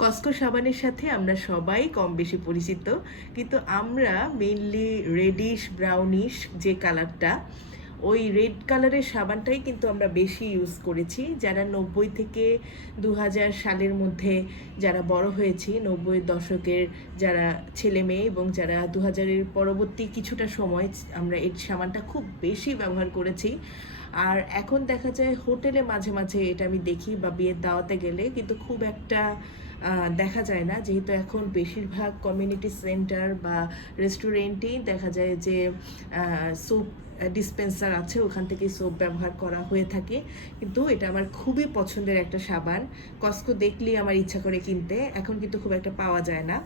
কসকো সাবানের সাথে আমরা সবাই কম বেশি পরিচিত, কিন্তু আমরা মেইনলি রেডিশ ব্রাউনিশ যে কালারটা, ওই রেড কালারের সাবানটাই কিন্তু আমরা বেশি ইউজ করেছি। যারা 90 থেকে 2000 সালের মধ্যে যারা বড় হয়েছি, 90-এর দশকের যারা ছেলে মেয়ে এবং যারা 2000-এর পরবর্তী কিছুটা সময় আমরা এই সাবানটা খুব বেশি ব্যবহার করেছি। আর এখন দেখা যায় হোটেলে মাঝে মাঝে এটা আমি দেখি, বা বিয়ের দাওয়াতে গেলে, কিন্তু খুব একটা দেখা যায় না, যেহেতু এখন বেশিরভাগ কমিউনিটি সেন্টার বা রেস্টুরেন্টেই দেখা যায় যে সোপ ডিসপেন্সার আছে, ওখান থেকে সোপ ব্যবহার করা হয়ে থাকে। কিন্তু এটা আমার খুবই পছন্দের একটা সাবান। কসকো দেখলেই আমার ইচ্ছা করে কিনতে, এখন কিন্তু খুব একটা পাওয়া যায় না।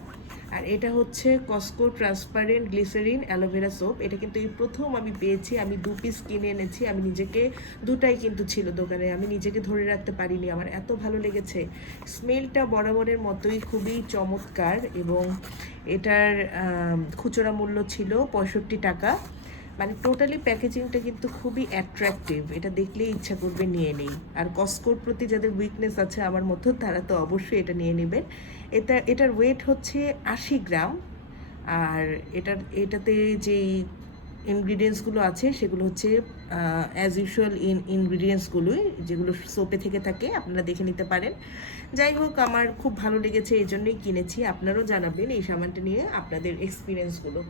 আর এটা হচ্ছে Cosco transparent glycerine aloe vera soap. এটা কিন্তু এই প্রথম আমি পেয়েছি, আমি 2 পিস কিনে এনেছি। আমি নিজেকে, দুটাই কিন্তু ছিল দোকানে, আমি নিজেকে ধরে রাখতে পারিনি, আমার এত ভালো লেগেছে। স্মেলটা বরাবরের মতোই খুবই চমৎকার, এবং এটার খুচরা মূল্য ছিল 65 টাকা। মানে টোটালি প্যাকেজিংটা কিন্তু খুবই অ্যাট্রাকটিভ, এটা দেখলেই ইচ্ছা করবে নিয়ে নেই। আর কসকোর প্রতি যাদের উইকনেস আছে আমার মতো, তারা তো অবশ্যই এটা নিয়ে নেবেন। এটার ওয়েট হচ্ছে 80 গ্রাম। আর এটাতে যেই ইনগ্রিডিয়েন্টসগুলো আছে সেগুলো হচ্ছে অ্যাজ ইউজুয়াল ইনগ্রিডিয়েন্টসগুলোই, যেগুলো সোপে থেকে থাকে, আপনারা দেখে নিতে পারেন। যাই হোক, আমার খুব ভালো লেগেছে, এই জন্যই কিনেছি। আপনারাও জানাবেন এই সামানটা নিয়ে আপনাদের এক্সপিরিয়েন্সগুলো।